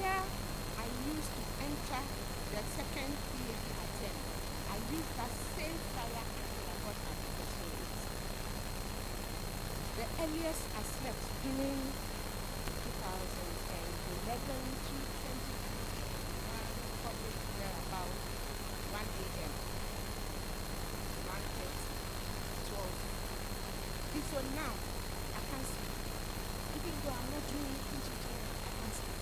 year I used to enter the second year attempt, I used that same flyer until I got my doctorate. The earliest I slept during 2011 to 2021, probably there about 1 a.m., 1:30, 12. So now, I can't sleep. Even though I'm not doing anything to do, I can't sleep.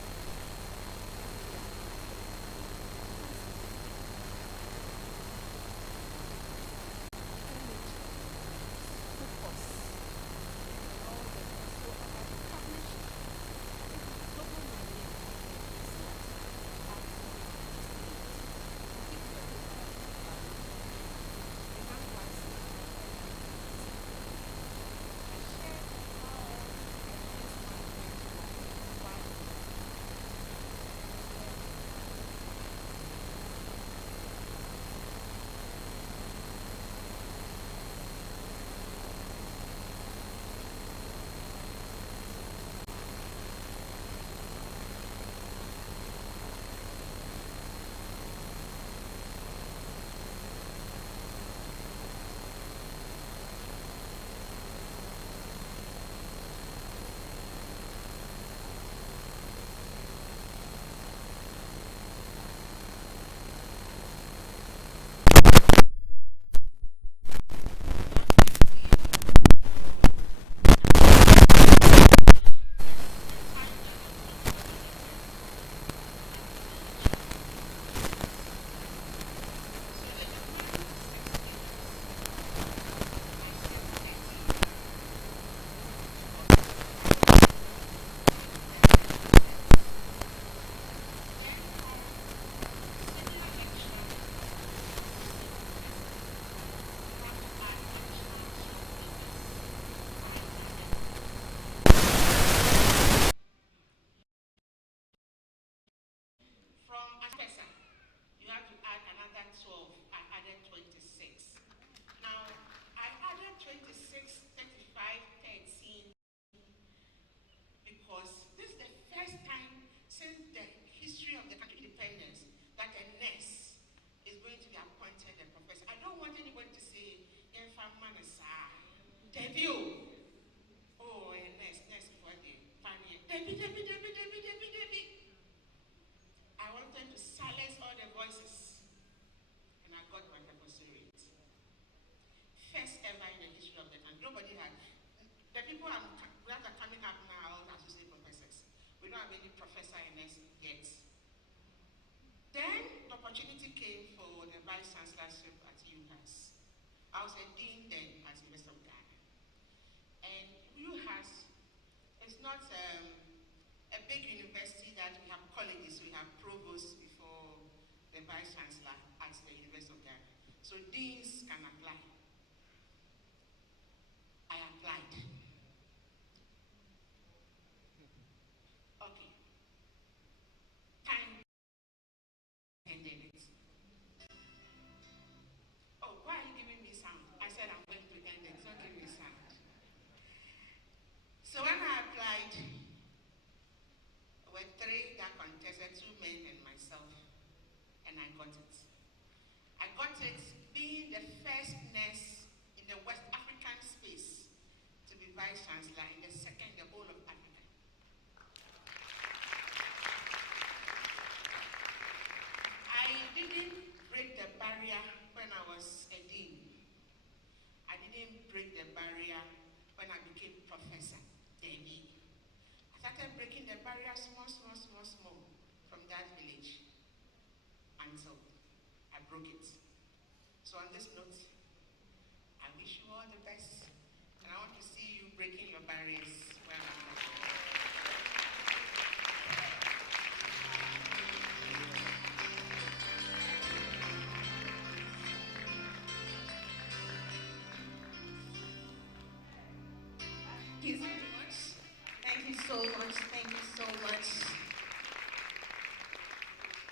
Thank you so much. Thank you so much.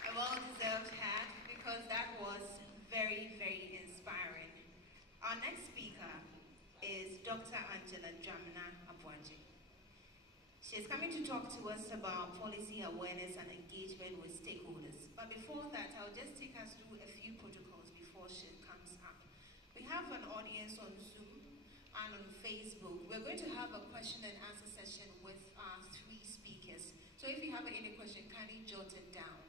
A well-deserved hat, because that was very, very inspiring. Our next speaker is Dr. Angela Jamna Abwaji. She She's coming to talk to us about policy awareness and engagement with stakeholders. But before that, I'll just take us through a few protocols before she comes up. We have an audience on Zoom and on Facebook. We're going to have a question and answer session with our three speakers. So if you have any question, kindly jot it down.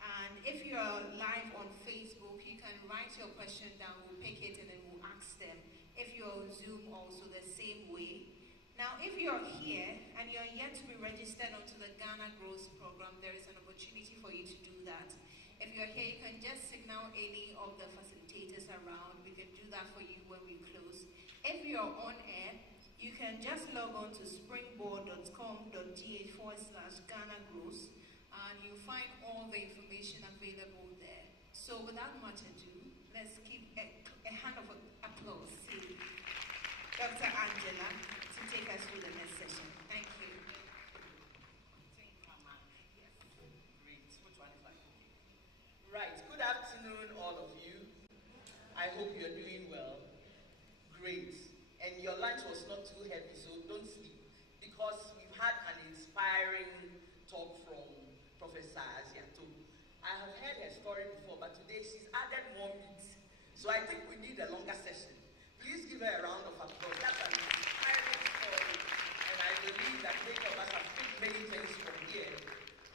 And if you're live on Facebook, you can write your question down, we'll pick it and then we'll ask them. If you're on Zoom also the same way. Now, if you're here and you're yet to be registered onto the Ghana Growth Program, there is an opportunity for you to do that. If you're here, you can just signal any of the facilitators around. We can do that for you when we close. If you're on air, you can just log on to springboard.com.gh/Ghana Growth, and you'll find all the information available there. So without much ado, let's give a hand of applause to Dr. Angela to take us through the next session. Thank you. Right, good afternoon, all of you. I hope you're doing well. Great. And your lunch was not too heavy, so don't sleep, because we've had an inspiring talk from Professor Asiato. I have heard her story before, but today she's added more meat. So I think we need a longer session. Please give her a round of applause. That's an inspiring story, and I believe that many of us have picked many things from here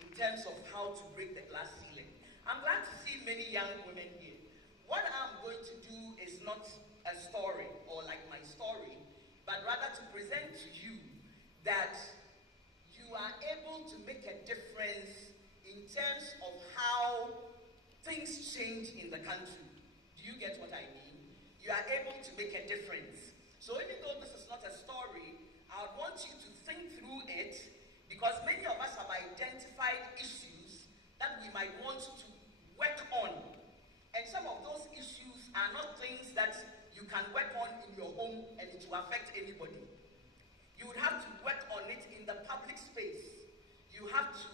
in terms of how to break the glass ceiling. I'm glad to see many young women here. What I'm going to do is not a story or like my story, but rather to present to you that you are able to make a difference in terms of how things change in the country. Do you get what I mean? You are able to make a difference. So even though this is not a story, I would want you to think through it, because many of us have identified issues that we might want to work on. And some of those issues are not things that you can work on in your home and it will affect anybody. You would have to work on it in the public space. You have to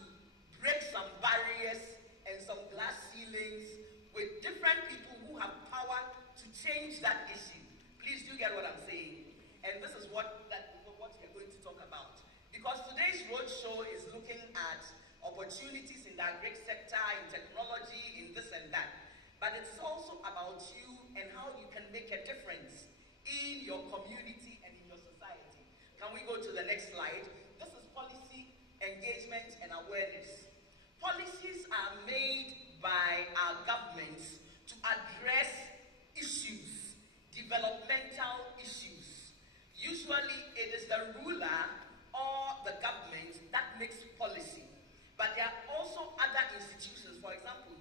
break some barriers and some glass ceilings with different people who have power to change that issue. Please do get what I'm saying. And this is what we're going to talk about. Because today's roadshow is looking at opportunities in the agri sector, in technology, in this and that. But it's also about you and how you can make a difference in your community and in your society. Can we go to the next slide? This is policy, engagement, and awareness. Policies are made by our governments to address issues, developmental issues. Usually it is the ruler or the government that makes policy. But there are also other institutions. For example,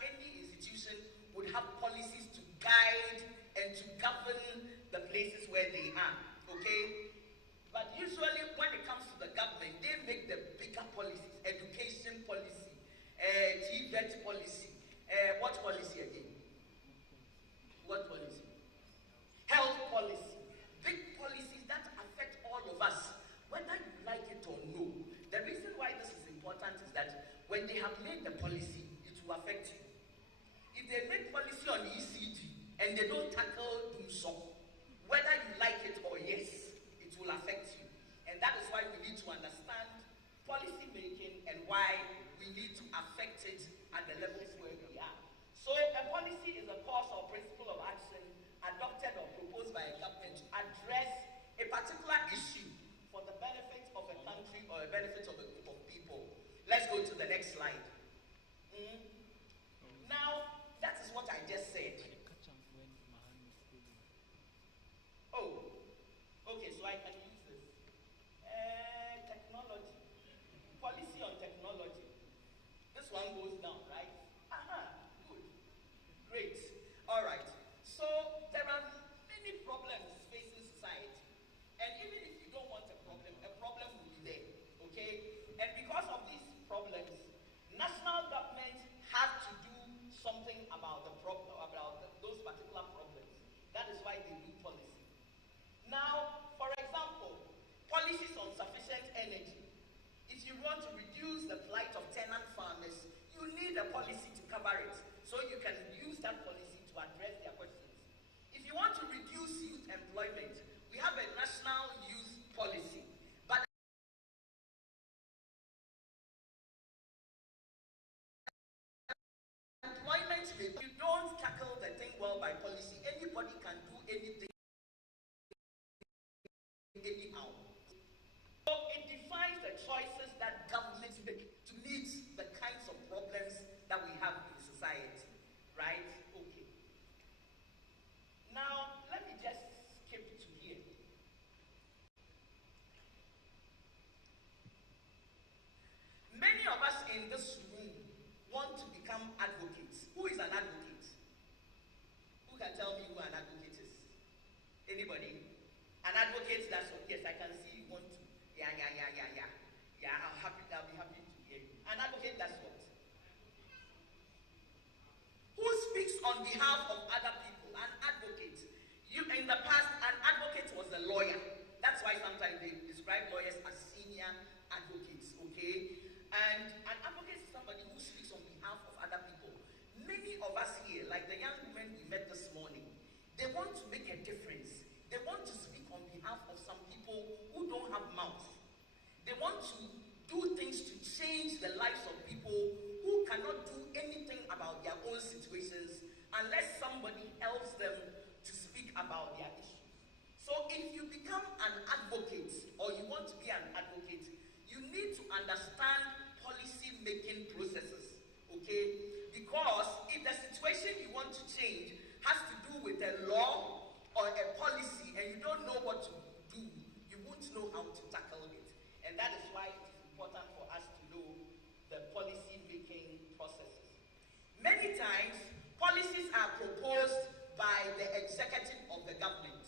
any institution would have policies to guide and to govern the places where they are, okay? But usually when it comes to the government, they make the bigger policies, education policy, TVET policy, what policy again? What policy? Health policy. Big policies that affect all of us, whether you like it or no. The reason why this is important is that when they have made the policy, it will affect you. If they make policy on ECG and they don't tackle DUSOP, whether you like it or yes, it will affect you. And that is why we need to understand policy making and why we need to affect it at the levels where we are. So a policy is a course or principle of action adopted or proposed by a government to address a particular issue for the benefit of a country or a benefit of a group of people. Let's go to the next slide. Now, that is what I just said. Oh, okay, so I can use this. Technology. Policy on technology. This one goes down, right? Good. Great. All right. So there are many problems facing society. And even if you don't want a problem will be there, okay? And because of these problems, national governments have to do something about those particular problems. That is why they do policy. Now, for example, policies on sufficient energy. If you want to reduce the plight of tenant farmers, you need a policy to cover it, so you can use that policy to address their questions. If you want to reduce youth employment, we have a national youth policy. in this room want to become advocates? Who is an advocate? Who can tell me who an advocate is? Anybody? An advocate, that's what, yes, I can see you want to. Yeah. Yeah, I'll be happy to hear you. An advocate, that's what? Who speaks on behalf of other people? An advocate. In the past, an advocate was a lawyer. That's why sometimes they describe lawyers as senior advocates, okay? And an advocate is somebody who speaks on behalf of other people. Many of us here, like the young women we met this morning, they want to make a difference. They want to speak on behalf of some people who don't have mouths. They want to do things to change the lives of people who cannot do anything about their own situations unless somebody helps them to speak about their issues. So if you become an advocate, or you want to be an advocate, you need to understand policy making processes, okay? Because if the situation you want to change has to do with a law or a policy and you don't know what to do, you won't know how to tackle it. And that is why it is important for us to know the policy making processes. Many times, policies are proposed by the executive of the government.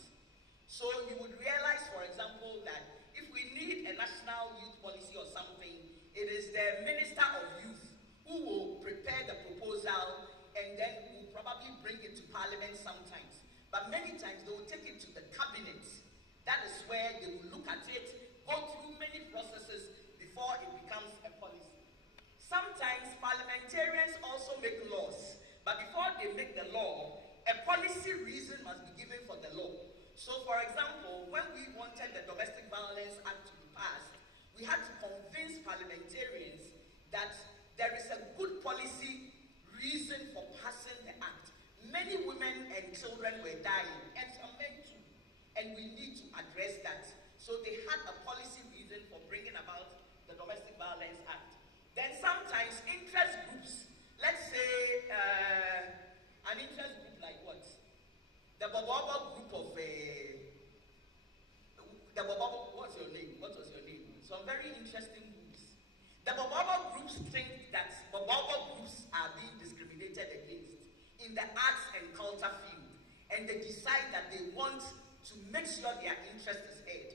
So you would realize, for example, that if we need a national youth policy or something, it is the Minister of Youth who will prepare the proposal and then will probably bring it to Parliament sometimes. But many times they will take it to the cabinet. That is where they will look at it, go through many processes before it becomes a policy. Sometimes parliamentarians also make laws, but before they make the law, a policy reason must be given for the law. So, for example, when we wanted the Domestic Violence Act to be passed, we had to convince parliamentarians that there is a good policy reason for passing the act. Many women and children were dying, and some men too, and we need to address that. So they had a policy reason for bringing about the Domestic Violence Act. Then sometimes interest groups, let's say an interest group like what? The Bobobo group of the Bobobo, what's your name? What was your name? Some very interesting groups. The Bobobo groups think that Bobobo groups are being discriminated against in the arts and culture field, and they decide that they want to make sure their interest is heard.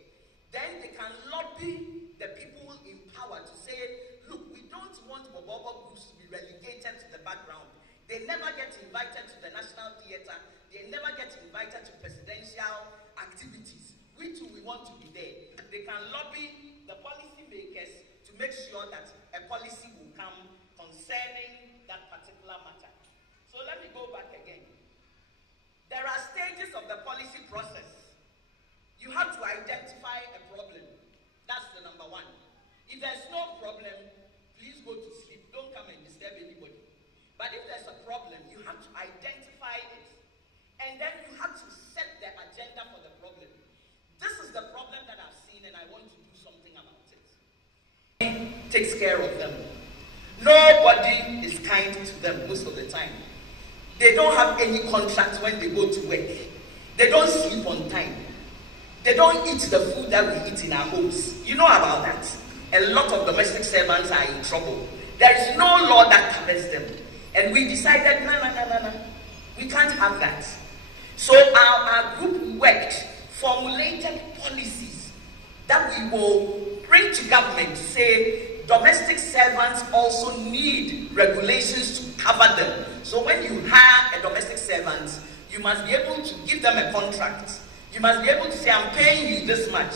Then they can lobby the people in power to say, look, we don't want Bobobo groups to be relegated to the background. They never get invited to the National Theatre. They never get invited to presidential activities. We too, we want to be there. They can lobby the policymakers to make sure that a policy will come concerning that particular matter. So let me go back again. There are stages of the policy process. You have to identify a problem. That's the number one. If there's no problem, please go to sleep. Don't come and disturb anybody. But if there's a problem, you have to identify it. And then you have to set the agenda for the problem. This is the problem that I've seen and I want to do something about it. Takes care of them. Nobody is kind to them most of the time. They don't have any contract when they go to work. They don't sleep on time. They don't eat the food that we eat in our homes. You know about that. A lot of domestic servants are in trouble. There is no law that covers them. And we decided, no. We can't have that. So our group worked, formulated policies that we will bring to government to say domestic servants also need regulations to cover them. So when you hire a domestic servant, you must be able to give them a contract. You must be able to say, I'm paying you this much.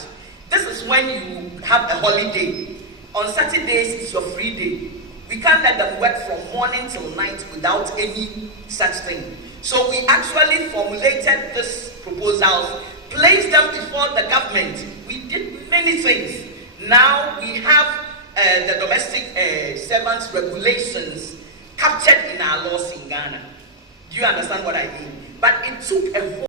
This is when you have a holiday. On Saturdays, it's your free day. We can't let them work from morning till night without any such thing. So we actually formulated this proposals, placed them before the government. We did many things. Now we have the domestic servants regulations captured in our laws in Ghana. Do you understand what I mean? But it took a whole